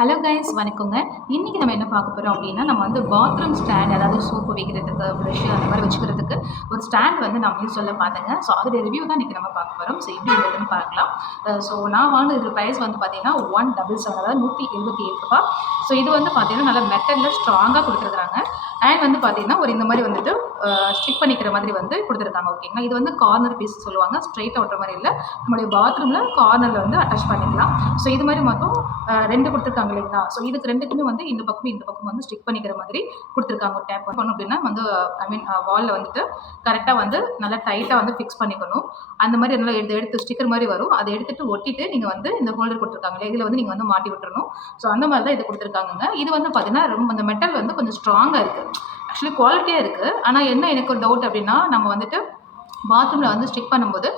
Hello guys வணக்கங்க. இன்றைக்கி நம்ம என்ன பார்க்க போகிறோம் அப்படின்னா, நம்ம வந்து பாத்ரூம் ஸ்டாண்ட், அதாவது சோப்பு வைக்கிறதுக்கு, ப்ரஷ் அந்த மாதிரி வச்சுக்கிறதுக்கு ஒரு ஸ்டாண்ட் வந்து நான் மீஷோவில் பார்த்தேங்க. ஸோ அதோட ரிவ்யூ தான் இன்றைக்கி நம்ம பார்க்க போகிறோம். ஸோ எப்படி இருக்குன்னு பார்க்கலாம். ஸோ நான் வாங்கினது ப்ரைஸ் வந்து பார்த்தீங்கன்னா 177, அதாவது ₹177. ஸோ இது வந்து பார்த்தீங்கன்னா நல்லா மெட்டலில் ஸ்ட்ராங்காக கொடுத்துருக்குறாங்க. அண்ட் வந்து பார்த்தீங்கன்னா ஒரு இந்த மாதிரி வந்துட்டு ஸ்டிக் பண்ணிக்கிற மாதிரி வந்து கொடுத்துருக்காங்க. ஓகேங்களா, இது வந்து கார்னர் பீஸ் சொல்லுவாங்க. ஸ்ட்ரைட்டாக ஓட்டுற மாதிரி இல்லை, நம்மளுடைய பாத்ரூமில் கார்னரில் வந்து அட்டாச் பண்ணிக்கலாம். ஸோ இது மாதிரி மொத்தம் 2 கொடுத்துருக்காங்க இல்லைங்களா. ஸோ இதுக்கு 2க்குமே வந்து இந்த பக்கம் இந்த பக்கம் வந்து ஸ்டிக் பண்ணிக்கிற மாதிரி கொடுத்துருக்காங்க. டேப் பண்ணணும் அப்படின்னா வந்து வாலில் வந்துட்டு கரெக்டாக வந்து நல்லா டைட்டாக வந்து ஃபிக்ஸ் பண்ணிக்கணும். அந்த மாதிரி நல்லா எடுத்து ஸ்டிக்கர் மாதிரி வரும். அதை எடுத்துட்டு ஒட்டிட்டு நீங்கள் வந்து இந்த ஹோல்டர் கொடுத்துருக்காங்க, இதில் வந்து நீங்கள் வந்து மாட்டி விட்டுறணும். ஸோ அந்த மாதிரி தான் இது கொடுத்துருக்காங்க. இது வந்து பார்த்தீங்கன்னா ரொம்ப அந்த மெட்டல் வந்து கொஞ்சம் ஸ்ட்ராங்காக இருக்குது. ஆக்சுவலி குவாலிட்டியாக இருக்குது. ஆனால் என்ன எனக்கு ஒரு டவுட் அப்படின்னா, நம்ம வந்துட்டு பாத்ரூமில் வந்து ஸ்டிக் பண்ணும்போது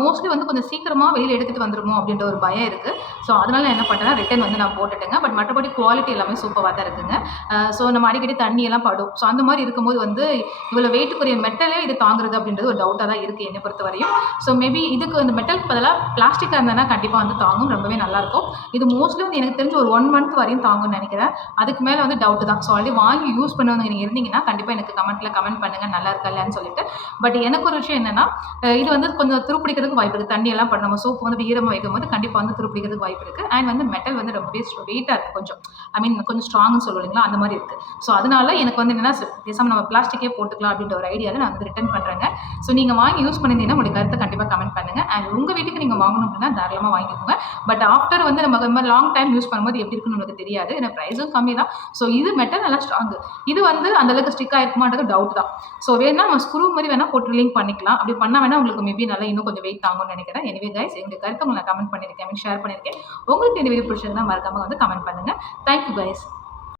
மோஸ்ட்லி வந்து கொஞ்சம் சீக்கிரமாக வெளியில் எடுத்துகிட்டு வந்துடுமோ அப்படின்ற ஒரு பயம் இருக்குது. ஸோ அதனால் என்ன பண்ணுறேன்னா ரிட்டன் வந்து நான் போட்டுட்டேங்க. பட் மற்றபடி குவாலிட்டி எல்லாமே சூப்பராக தான் இருக்குதுங்க. ஸோ நம்ம அடிக்கடி தண்ணியெல்லாம் படும். ஸோ அந்த மாதிரி இருக்கும்போது வந்து இவ்வளோ வெயிட்டுக்குரிய மெட்டலே இது தாங்குறது அப்படின்றது ஒரு டவுட்டாக தான் இருக்குது என்னை பொறுத்த வரையும். ஸோ மேபி இதுக்கு அந்த மெட்டலுக்கு பதிலாக பிளாஸ்டிக்காக இருந்ததுன்னா கண்டிப்பாக வந்து தாங்கும், ரொம்பவே நல்லாயிருக்கும். இது மோஸ்ட்லி வந்து எனக்கு தெரிஞ்சு ஒரு 1 மந்த் வரையும் தாங்கும்னு நினைக்கிறேன். அதுக்கு மேலே வந்து டவுட்டு தான். ஸோ ஆல்ரெடி வாங்கி யூஸ் பண்ணவங்க நீங்கள் இருந்தீங்கன்னா கண்டிப்பாக எனக்கு கமெண்ட் பண்ணுங்கள் நல்லா இருக்கா இல்லையான்னு சொல்லிட்டு. பட் எனக்கு ஒரு விஷயம் என்னென்னா, இது வந்து கொஞ்சம் துருப்பிடிக்கிறதுக்கு வாய்ப்பு இருக்குது. தண்ணி எல்லாம் நம்ம சோப்பு வந்து ஈரமாக வைக்கும்போது கண்டிப்பாக வந்து துருப்பிடிக்கிறதுக்கு வாய்ப்பு இருக்குது. அண்ட் வந்து மெட்டல் வந்து ரொம்பவே வெயிட்டாக இருக்குது. கொஞ்சம் ஸ்ட்ராங்னு சொல்லுவோம் இல்லைங்களா, அந்த மாதிரி இருக்குது. ஸோ அதனால எனக்கு வந்து என்னென்னா பேசாமல் நம்ம பிளாஸ்டிக்கே போட்டுக்கலாம் அப்படின்ற ஒரு ஐடியாவில் நான் வந்து ரிட்டர்ன் பண்ணுறேங்க. ஸோ நீங்கள் வாங்கி யூஸ் பண்ணியிருந்தீங்கன்னா உங்களுடைய கருத்தை கண்டிப்பாக கமெண்ட் பண்ணுங்கள். அண்ட் உங்கள் வீட்டுக்கு நீங்கள் வாங்கணும் அப்படின்னா தாராளமாக வாங்கிக்கோங்க. பட் ஆஃப்டர் வந்து நம்ம இந்த மாதிரி லாங் டைம் யூஸ் பண்ணும்போது எப்படி இருக்குன்னு உங்களுக்கு தெரியாது. ஏன்னா ப்ரைஸும் கம்மி தான். ஸோ இது மெட்டல் நல்லா ஸ்ட்ராங்கு. இது வந்து அந்தளவுக்கு ஸ்டிக் ஆகிருக்குமான்றது டவுட் தான். ஸோ வேணால் நம்ம ஸ்க்ரூ மாதிரி வேணால் போட்டு லிங்க் பண்ணிக்கலாம். அப்படி பண்ண வேணா உங்களுக்கு மேபி நல்லா இன்னும் கொஞ்சம் வெயிட் தாங்கும்னு நினைக்கிறேன். எனிவே கைஸ், என்னுடைய கருத்தை உங்களுக்கு நான் கமெண்ட் பண்ணியிருக்கேன், ஷேர் பண்ணியிருக்கேன். உங்களுக்கு இந்த வீடியோ பிடிச்சிருந்தா மறக்காம வந்து கமெண்ட் பண்ணுங்கள். Thank you guys.